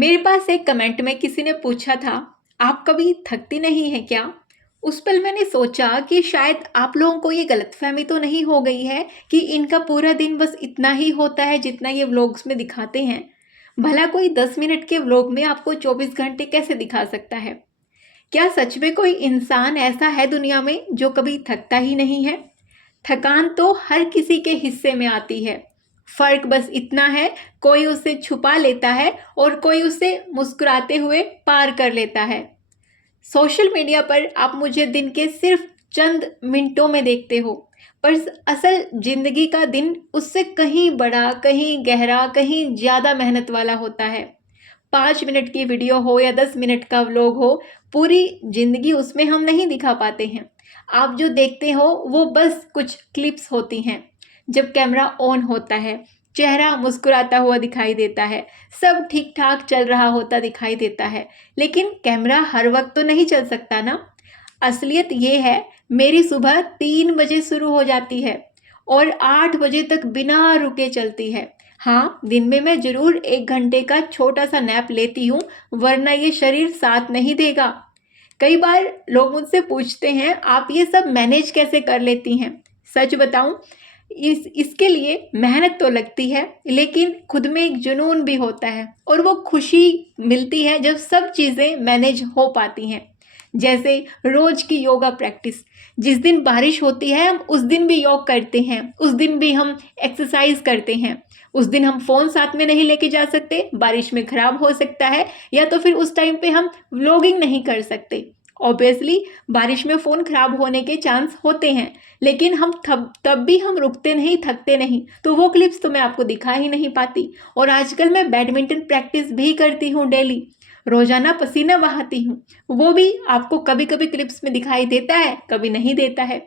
मेरे पास एक कमेंट में किसी ने पूछा था, आप कभी थकती नहीं है क्या? उस पल मैंने सोचा कि शायद आप लोगों को ये गलतफहमी तो नहीं हो गई है कि इनका पूरा दिन बस इतना ही होता है जितना ये व्लॉग्स में दिखाते हैं। भला कोई 10 मिनट के व्लॉग में आपको 24 घंटे कैसे दिखा सकता है? क्या सच में कोई इंसान ऐसा है दुनिया में जो कभी थकता ही नहीं है? थकान तो हर किसी के हिस्से में आती है। फर्क बस इतना है, कोई उसे छुपा लेता है और कोई उसे मुस्कुराते हुए पार कर लेता है। सोशल मीडिया पर आप मुझे दिन के सिर्फ चंद मिनटों में देखते हो, पर असल जिंदगी का दिन उससे कहीं बड़ा, कहीं गहरा, कहीं ज़्यादा मेहनत वाला होता है। 5 मिनट की वीडियो हो या 10 मिनट का व्लॉग हो, पूरी जिंदगी उसमें हम नहीं दिखा पाते हैं। आप जो देखते हो वो बस कुछ क्लिप्स होती हैं। जब कैमरा ऑन होता है, चेहरा मुस्कुराता हुआ दिखाई देता है, सब ठीक ठाक चल रहा होता दिखाई देता है। लेकिन कैमरा हर वक्त तो नहीं चल सकता ना। असलियत ये है, मेरी सुबह 3 बजे शुरू हो जाती है और 8 बजे तक बिना रुके चलती है। हाँ, दिन में मैं जरूर 1 घंटे का छोटा सा नैप लेती हूँ, वरना ये शरीर साथ नहीं देगा। कई बार लोग मुझसे पूछते हैं, आप ये सब मैनेज कैसे कर लेती हैं? सच बताऊं, इसके लिए मेहनत तो लगती है, लेकिन खुद में एक जुनून भी होता है और वो खुशी मिलती है जब सब चीज़ें मैनेज हो पाती हैं। जैसे रोज की योगा प्रैक्टिस, जिस दिन बारिश होती है हम उस दिन भी योग करते हैं, उस दिन भी हम एक्सरसाइज करते हैं। उस दिन हम फ़ोन साथ में नहीं लेके जा सकते, बारिश में ख़राब हो सकता है, या तो फिर उस टाइम पे हम व्लॉगिंग नहीं कर सकते। ऑब्वियसली बारिश में फ़ोन ख़राब होने के चांस होते हैं, लेकिन हम तब भी हम रुकते नहीं, थकते नहीं, तो वो क्लिप्स तो मैं आपको दिखा ही नहीं पाती। और आजकल मैं बैडमिंटन प्रैक्टिस भी करती हूँ डेली, रोज़ाना पसीना बहाती हूँ। वो भी आपको कभी कभी क्लिप्स में दिखाई देता है, कभी नहीं देता है।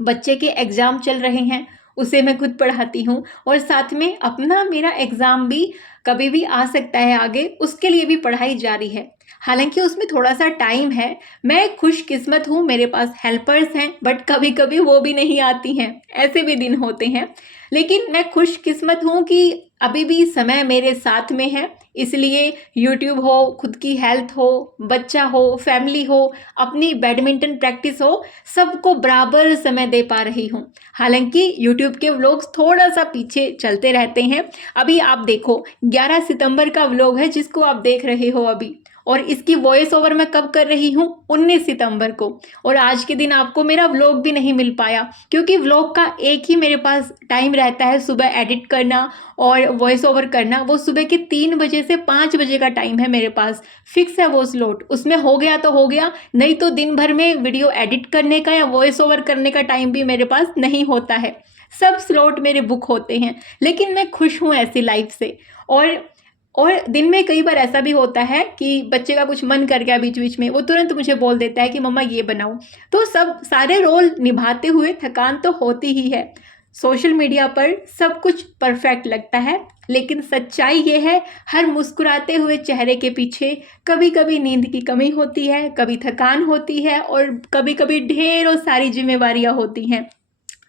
बच्चे के एग्ज़ाम चल रहे हैं, उसे मैं खुद पढ़ाती हूँ, और साथ में अपना मेरा एग्ज़ाम भी कभी भी आ सकता है आगे, उसके लिए भी पढ़ाई जारी है। हालांकि उसमें थोड़ा सा टाइम है। मैं खुशकिस्मत हूँ, मेरे पास हेल्पर्स हैं, बट कभी कभी वो भी नहीं आती हैं, ऐसे भी दिन होते हैं। लेकिन मैं खुशकिस्मत हूँ कि अभी भी समय मेरे साथ में है, इसलिए यूट्यूब हो, खुद की हेल्थ हो, बच्चा हो, फैमिली हो, अपनी बैडमिंटन प्रैक्टिस हो, सबको बराबर समय दे पा रही हूँ। हालांकि यूट्यूब के व्लॉग्स थोड़ा सा पीछे चलते रहते हैं। अभी आप देखो, 11 सितंबर का व्लॉग है जिसको आप देख रहे हो अभी, और इसकी वॉइस ओवर मैं कब कर रही हूँ? 19 सितंबर को। और आज के दिन आपको मेरा व्लॉग भी नहीं मिल पाया, क्योंकि व्लॉग का एक ही मेरे पास टाइम रहता है, सुबह एडिट करना और वॉइस ओवर करना। वो सुबह के 3 बजे से 5 बजे का टाइम है मेरे पास, फिक्स है वो स्लॉट। उसमें हो गया तो हो गया, नहीं तो दिन भर में वीडियो एडिट करने का या वॉइस ओवर करने का टाइम भी मेरे पास नहीं होता है। सब स्लॉट मेरे बुक होते हैं, लेकिन मैं खुश हूँ ऐसी लाइफ से। और दिन में कई बार ऐसा भी होता है कि बच्चे का कुछ मन कर गया बीच बीच में, वो तुरंत मुझे बोल देता है कि मम्मा ये बनाओ। तो सब सारे रोल निभाते हुए थकान तो होती ही है। सोशल मीडिया पर सब कुछ परफेक्ट लगता है, लेकिन सच्चाई ये है, हर मुस्कुराते हुए चेहरे के पीछे कभी कभी नींद की कमी होती है, कभी थकान होती है, और कभी कभी ढेरों सारी जिम्मेवारियां होती हैं।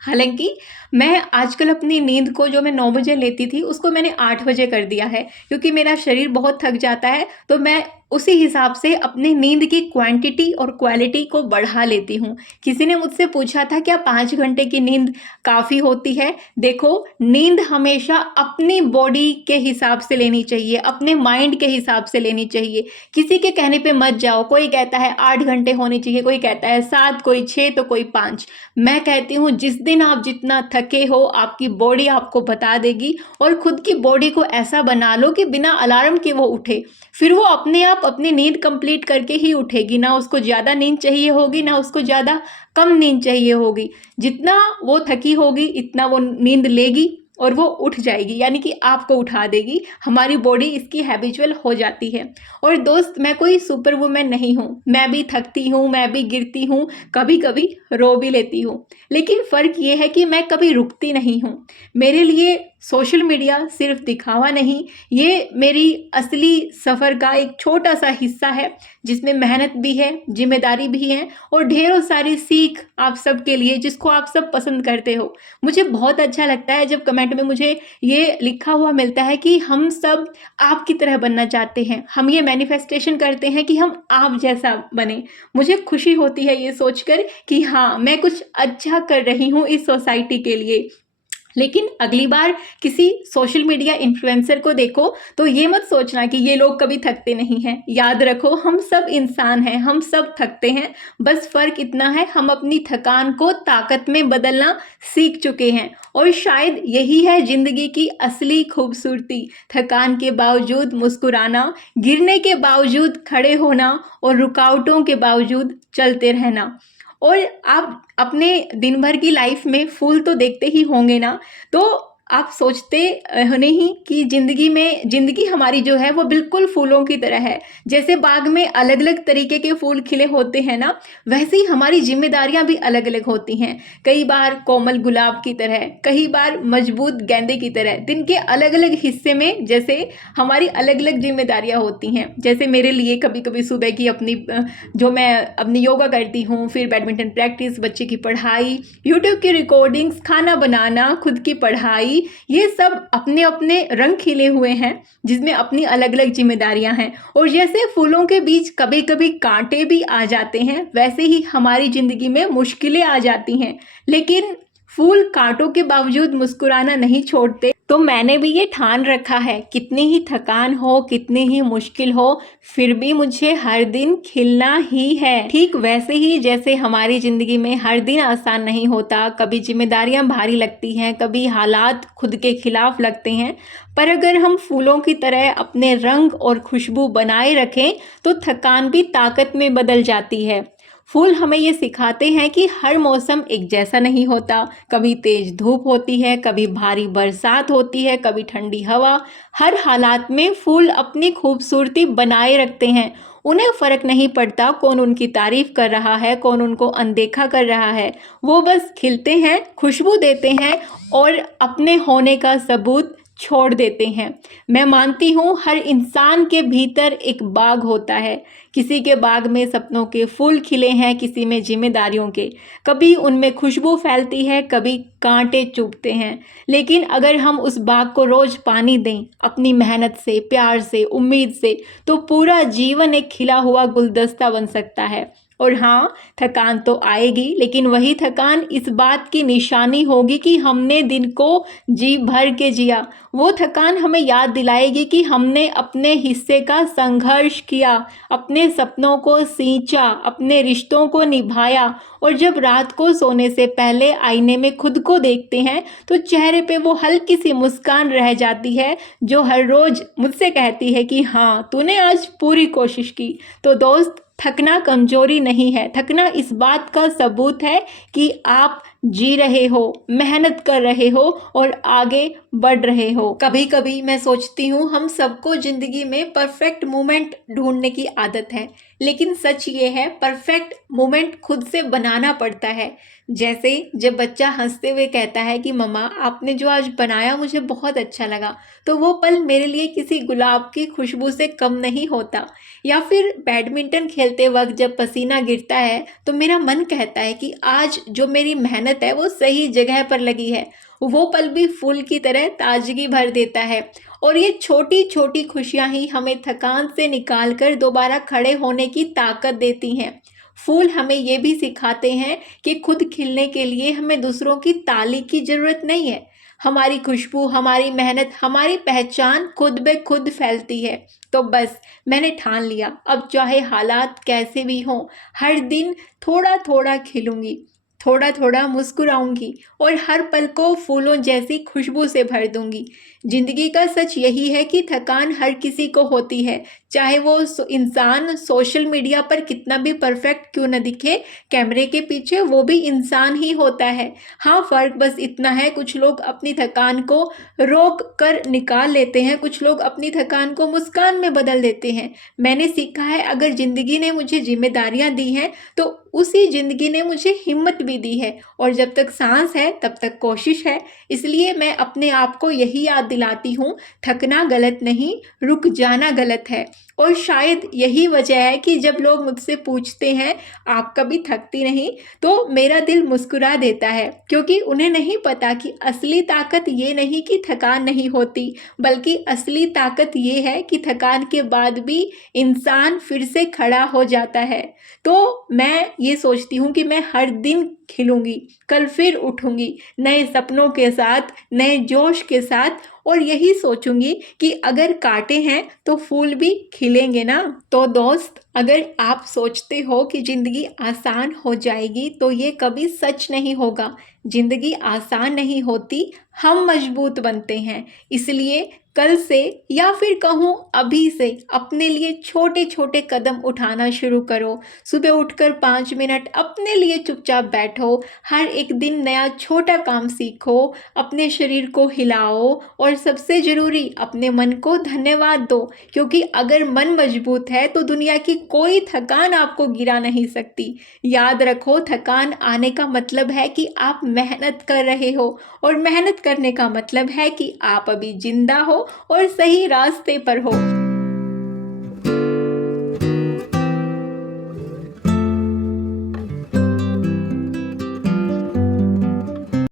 हालांकि मैं आजकल अपनी नींद को, जो मैं 9 बजे लेती थी, उसको मैंने 8 बजे कर दिया है, क्योंकि मेरा शरीर बहुत थक जाता है। तो मैं उसी हिसाब से अपनी नींद की क्वांटिटी और क्वालिटी को बढ़ा लेती हूँ। किसी ने मुझसे पूछा था, क्या 5 घंटे की नींद काफ़ी होती है? देखो, नींद हमेशा अपनी बॉडी के हिसाब से लेनी चाहिए, अपने माइंड के हिसाब से लेनी चाहिए। किसी के कहने पे मत जाओ। कोई कहता है 8 घंटे होनी चाहिए, कोई कहता है 7, कोई 6, तो कोई 5। मैं कहती हूँ, जिस दिन आप जितना थके हो, आपकी बॉडी आपको बता देगी, और खुद की बॉडी को ऐसा बना लो कि बिना अलार्म के वो उठे। फिर वो अपने आप अपनी नींद कंप्लीट करके ही उठेगी। ना उसको ज़्यादा नींद चाहिए होगी, ना उसको ज़्यादा कम नींद चाहिए होगी। जितना वो थकी होगी इतना वो नींद लेगी और वो उठ जाएगी, यानी कि आपको उठा देगी। हमारी बॉडी इसकी हैबिचुअल हो जाती है। और दोस्त, मैं कोई सुपर वुमेन नहीं हूँ, मैं भी थकती हूँ, मैं भी गिरती हूँ, कभी कभी रो भी लेती हूँ। लेकिन फ़र्क ये है कि मैं कभी रुकती नहीं हूँ। मेरे लिए सोशल मीडिया सिर्फ दिखावा नहीं, ये मेरी असली सफ़र का एक छोटा सा हिस्सा है, जिसमें मेहनत भी है, जिम्मेदारी भी है और ढेरों सारी सीख आप सब के लिए, जिसको आप सब पसंद करते हो। मुझे बहुत अच्छा लगता है जब कमेंट में मुझे ये लिखा हुआ मिलता है कि हम सब आपकी तरह बनना चाहते हैं, हम ये मैनिफेस्टेशन करते हैं कि हम आप जैसा बने। मुझे खुशी होती है ये सोचकर कि हाँ, मैं कुछ अच्छा कर रही हूँ इस सोसाइटी के लिए। लेकिन अगली बार किसी सोशल मीडिया इन्फ्लुएंसर को देखो तो ये मत सोचना कि ये लोग कभी थकते नहीं हैं। याद रखो, हम सब इंसान हैं, हम सब थकते हैं। बस फ़र्क इतना है, हम अपनी थकान को ताकत में बदलना सीख चुके हैं और शायद यही है ज़िंदगी की असली खूबसूरती। थकान के बावजूद मुस्कुराना, गिरने के बावजूद खड़े होना और रुकावटों के बावजूद चलते रहना। और आप अपने दिन भर की लाइफ में फूल तो देखते ही होंगे ना, तो आप सोचते नहीं कि ज़िंदगी हमारी जो है वो बिल्कुल फूलों की तरह है। जैसे बाग में अलग अलग तरीके के फूल खिले होते हैं ना, वैसे ही हमारी जिम्मेदारियां भी अलग अलग होती हैं। कई बार कोमल गुलाब की तरह, कई बार मजबूत गेंदे की तरह। दिन के अलग अलग हिस्से में जैसे हमारी अलग अलग जिम्मेदारियां होती हैं। जैसे मेरे लिए कभी कभी सुबह की जो मैं अपनी योगा करती हूँ, फिर बैडमिंटन प्रैक्टिस, बच्चे की पढ़ाई, यूट्यूब की रिकॉर्डिंग्स, खाना बनाना, खुद की पढ़ाई, ये सब अपने अपने रंग खिले हुए हैं, जिसमें अपनी अलग अलग जिम्मेदारियां हैं। और जैसे फूलों के बीच कभी कभी कांटे भी आ जाते हैं, वैसे ही हमारी ज़िंदगी में मुश्किलें आ जाती हैं। लेकिन फूल कांटों के बावजूद मुस्कुराना नहीं छोड़ते। तो मैंने भी ये ठान रखा है, कितनी ही थकान हो, कितनी ही मुश्किल हो, फिर भी मुझे हर दिन खिलना ही है। ठीक वैसे ही जैसे हमारी ज़िंदगी में हर दिन आसान नहीं होता, कभी जिम्मेदारियां भारी लगती हैं, कभी हालात खुद के खिलाफ लगते हैं, पर अगर हम फूलों की तरह अपने रंग और खुशबू बनाए रखें तो थकान भी ताकत में बदल जाती है। फूल हमें ये सिखाते हैं कि हर मौसम एक जैसा नहीं होता। कभी तेज धूप होती है, कभी भारी बरसात होती है, कभी ठंडी हवा। हर हालात में फूल अपनी खूबसूरती बनाए रखते हैं। उन्हें फ़र्क नहीं पड़ता कौन उनकी तारीफ कर रहा है, कौन उनको अनदेखा कर रहा है। वो बस खिलते हैं, खुशबू देते हैं और अपने होने का सबूत छोड़ देते हैं। मैं मानती हूँ हर इंसान के भीतर एक बाग होता है। किसी के बाग में सपनों के फूल खिले हैं, किसी में जिम्मेदारियों के। कभी उनमें खुशबू फैलती है, कभी कांटे चुभते हैं। लेकिन अगर हम उस बाग को रोज पानी दें, अपनी मेहनत से, प्यार से, उम्मीद से, तो पूरा जीवन एक खिला हुआ गुलदस्ता बन सकता है। और हाँ, थकान तो आएगी, लेकिन वही थकान इस बात की निशानी होगी कि हमने दिन को जी भर के जिया। वो थकान हमें याद दिलाएगी कि हमने अपने हिस्से का संघर्ष किया, अपने सपनों को सींचा, अपने रिश्तों को निभाया। और जब रात को सोने से पहले आईने में खुद को देखते हैं तो चेहरे पे वो हल्की सी मुस्कान रह जाती है, जो हर रोज मुझसे कहती है कि हाँ, तूने आज पूरी कोशिश की। तो दोस्त, थकना कमजोरी नहीं है, थकना इस बात का सबूत है कि आप जी रहे हो, मेहनत कर रहे हो और आगे बढ़ रहे हो। कभी कभी मैं सोचती हूँ हम सबको ज़िंदगी में परफेक्ट मोमेंट ढूंढने की आदत है, लेकिन सच ये है परफेक्ट मोमेंट खुद से बनाना पड़ता है। जैसे जब बच्चा हंसते हुए कहता है कि मम्मा आपने जो आज बनाया मुझे बहुत अच्छा लगा, तो वो पल मेरे लिए किसी गुलाब की खुशबू से कम नहीं होता। या फिर बैडमिंटन खेलते वक्त जब पसीना गिरता है तो मेरा मन कहता है कि आज जो मेरी मेहनत है वो सही जगह पर लगी है। वो पल भी फूल की तरह ताजगी भर देता है। और ये छोटी छोटी खुशियां ही हमें थकान से निकाल कर दोबारा खड़े होने की ताकत देती हैं। फूल हमें ये भी सिखाते हैं कि खुद खिलने के लिए हमें दूसरों की ताली की जरूरत नहीं है। हमारी खुशबू, हमारी मेहनत, हमारी पहचान खुद ब खुद फैलती है। तो बस मैंने ठान लिया, अब चाहे हालात कैसे भी हों, हर दिन थोड़ा थोड़ा खिलूंगी, थोड़ा थोड़ा मुस्कुराऊंगी और हर पल को फूलों जैसी खुशबू से भर दूंगी। जिंदगी का सच यही है कि थकान हर किसी को होती है, चाहे वो इंसान सोशल मीडिया पर कितना भी परफेक्ट क्यों न दिखे, कैमरे के पीछे वो भी इंसान ही होता है। हाँ, फ़र्क बस इतना है, कुछ लोग अपनी थकान को रोक कर निकाल लेते हैं, कुछ लोग अपनी थकान को मुस्कान में बदल देते हैं। मैंने सीखा है, अगर ज़िंदगी ने मुझे जिम्मेदारियां दी हैं तो उसी ज़िंदगी ने मुझे हिम्मत भी दी है, और जब तक सांस है तब तक कोशिश है। इसलिए मैं अपने आप को यही याद दिलाती हूँ, थकना गलत नहीं, रुक जाना गलत है। और शायद यही वजह है कि जब लोग मुझसे पूछते हैं आप कभी थकती नहीं, तो मेरा दिल मुस्कुरा देता है, क्योंकि उन्हें नहीं पता कि असली ताकत ये नहीं कि थकान नहीं होती, बल्कि असली ताकत ये है कि थकान के बाद भी इंसान फिर से खड़ा हो जाता है। तो मैं ये सोचती हूँ कि मैं हर दिन खिलूँगी, कल फिर उठूँगी नए सपनों के साथ, नए जोश के साथ, और यही सोचूंगी कि अगर कांटे हैं तो फूल भी खिलेंगे ना। तो दोस्त, अगर आप सोचते हो कि ज़िंदगी आसान हो जाएगी तो ये कभी सच नहीं होगा। ज़िंदगी आसान नहीं होती, हम मजबूत बनते हैं। इसलिए कल से, या फिर कहूँ अभी से, अपने लिए छोटे छोटे कदम उठाना शुरू करो। सुबह उठकर 5 मिनट अपने लिए चुपचाप बैठो, हर एक दिन नया छोटा काम सीखो, अपने शरीर को हिलाओ, और सबसे ज़रूरी अपने मन को धन्यवाद दो, क्योंकि अगर मन मजबूत है तो दुनिया की कोई थकान आपको गिरा नहीं सकती। याद रखो, थकान आने का मतलब है कि आप मेहनत कर रहे हो, और मेहनत करने का मतलब है कि आप अभी जिंदा हो और सही रास्ते पर हो।